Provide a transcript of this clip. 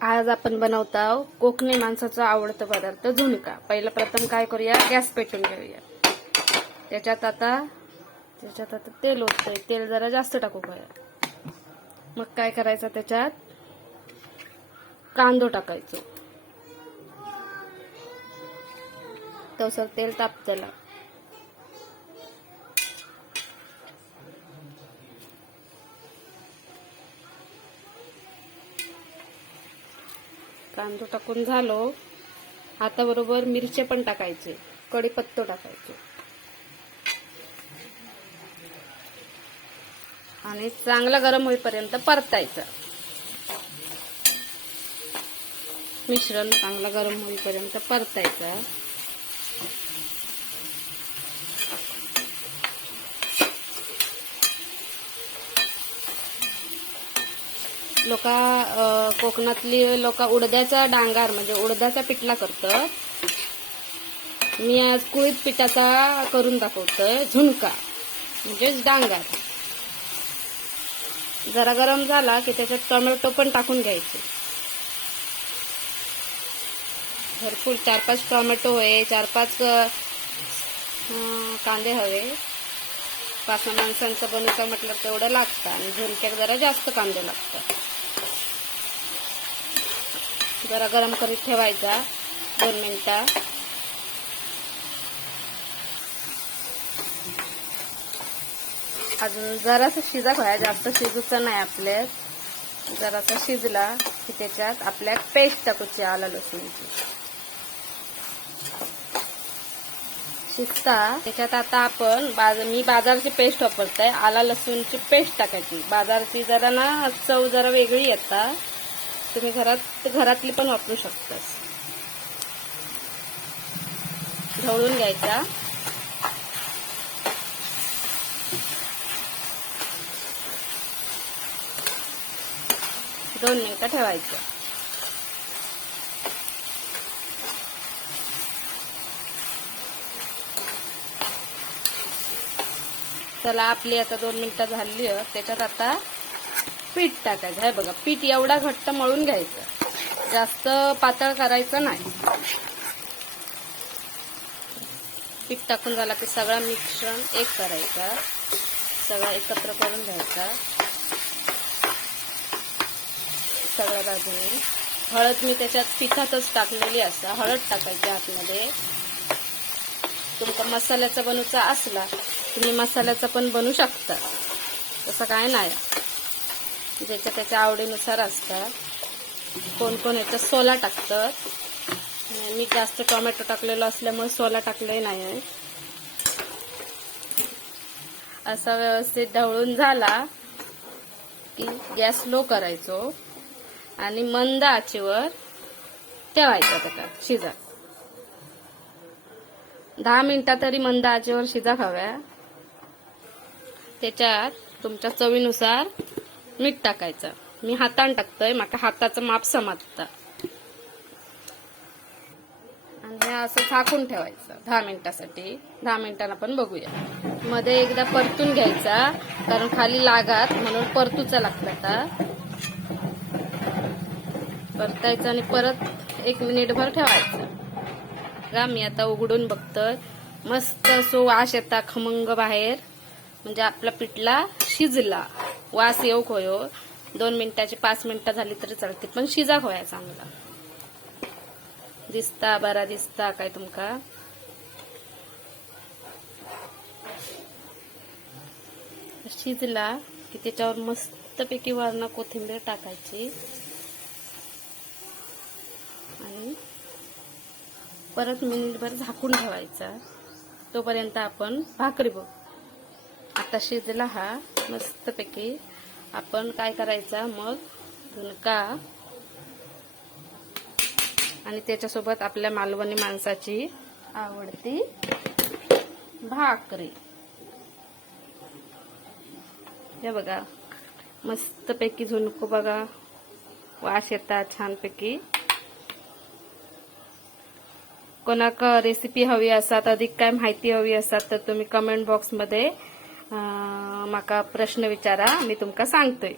आज आपण बनवतो कोकणी माणसाचा आवडता पदार्थ झुणका। पहिलं प्रथम काय करूया, गॅस पेटवून घेऊया। त्याच्यात आता तेल ओतूया। तेल जरा जास्त टाकू पाहिजे। मग काय करायचं, त्याच्यात कांदो टाकायचो। तसं तेल तापतला कांदो टाकून झालो। आता बरोबर मिरची पण टाकायचे, कढीपत्ता टाकायचे आणि चांगला गरम होईपर्यंत परतायचं। मिश्रण चांगला गरम होईपर्यंत परतायचं। कोकणातली लोक उडद्याचा डांगार म्हणजे उडदाचा पिठला करतात। मी आज कुळीत पिठाचा करून दाखवतोय झुणका म्हणजे डांगार। जरा गरम झाला की त्याच्यात टोमॅटो पण टाकून घ्यायचे। भरपूर 4-5 टोमॅटो हवे, 4-5 कांदे हवे। 5 माणसांचं बनवायचं म्हटलं तेवढं लागतं आणि झुणक्यात जरा जास्त कांदे लागतात। जरा गरम करीत ठेवायचा 2 मिनिटं। अजून जरासा शिजा व्हायचा, जास्त शिजूचं नाही। आपल्या जरासा शिजला की त्याच्यात आपल्या पेस्ट टाकूची, आलं लसूणची शिजता। त्याच्यात आता आपण मी बाजारची पेस्ट वापरते, आलं लसूणची पेस्ट टाकायची। बाजारची जरा ना चव जरा वेगळी येता, तुम्ही घरातली पण वापरू शकता। ढवळून घ्यायचा। दोन मिनिटं ठेवायचं। चला, आपली आता 2 मिनिटं झाली। त्याच्यात आता पीठ टाकायचं आहे। बघा, पीठ एवढा घट्ट मळून घ्यायचं, जास्त पातळ करायचं नाही। पीठ टाकून झाला की सगळं मिश्रण एक करायचा, सगळं एकत्र करून घ्यायचा सगळ्या बाजूने। हळद मी त्याच्यात पिठातच टाकलेली असते, हळद टाकायची आतमध्ये। तुमचा मसाल्याचा बनवायचा असला तुम्ही मसाल्याचा पण बनवू शकता, तसं काय नाही, ज्याच्या त्याच्या आवडीनुसार असतं। कोण कोण याच्यात सोला टाकतात, मी जास्त टोमॅटो टाकलेलो असल्यामुळे सोला टाकले नाही। असा व्यवस्थित ढवळून झाला की गॅस लो करायचो आणि मंद आचेवर ठेवायचा। त्याच्यात शिजा 10 मिनिटं तरी मंद आचेवर शिजा हव्या। त्याच्यात तुमच्या चवीनुसार मीठ टाकायचं। मी हाताने टाकतोय, माका हाताचं माप समजतं। आणि हे असं झाकून ठेवायचं 10 मिनिटासाठी। 10 मिनिटांना पण बघूया। मध्ये एकदा परतून घ्यायचा, कारण खाली लागात म्हणून परतूचा लागतं। परतायचं आणि परत 1 मिनिटभर ठेवायचं। मी आता उघडून बघतोय, मस्त असो वास येता खमंग बाहेर, म्हणजे आपला पिठला शिजला। वास येऊ होयो। 2 मिनिटाची 5 मिनिटं झाली तरी चालते, पण शिजा होया चांगला। दिसता बरा दिसता काय तुमका? शिजला की त्याच्यावर मस्तपैकी वरण कोथिंबीर टाकायची आणि परत मिनिटभर झाकून ठेवायचा। तोपर्यंत आपण भाकरी बघू। आता शिजला हा मस्तपैकी। आपण काय करायचा, मग झुणका आणि त्याच्यासोबत आपल्या मालवणी माणसाची आवडती भाकरी। हे बघा, मस्तपैकी झुणको बघा, वास येतात छानपैकी। कोणाक रेसिपी हवी असतात, अधिक काय माहिती हवी असतात, तर तुम्ही कमेंट बॉक्समध्ये माका प्रश्न विचारा, मी तुमका सांगतोय।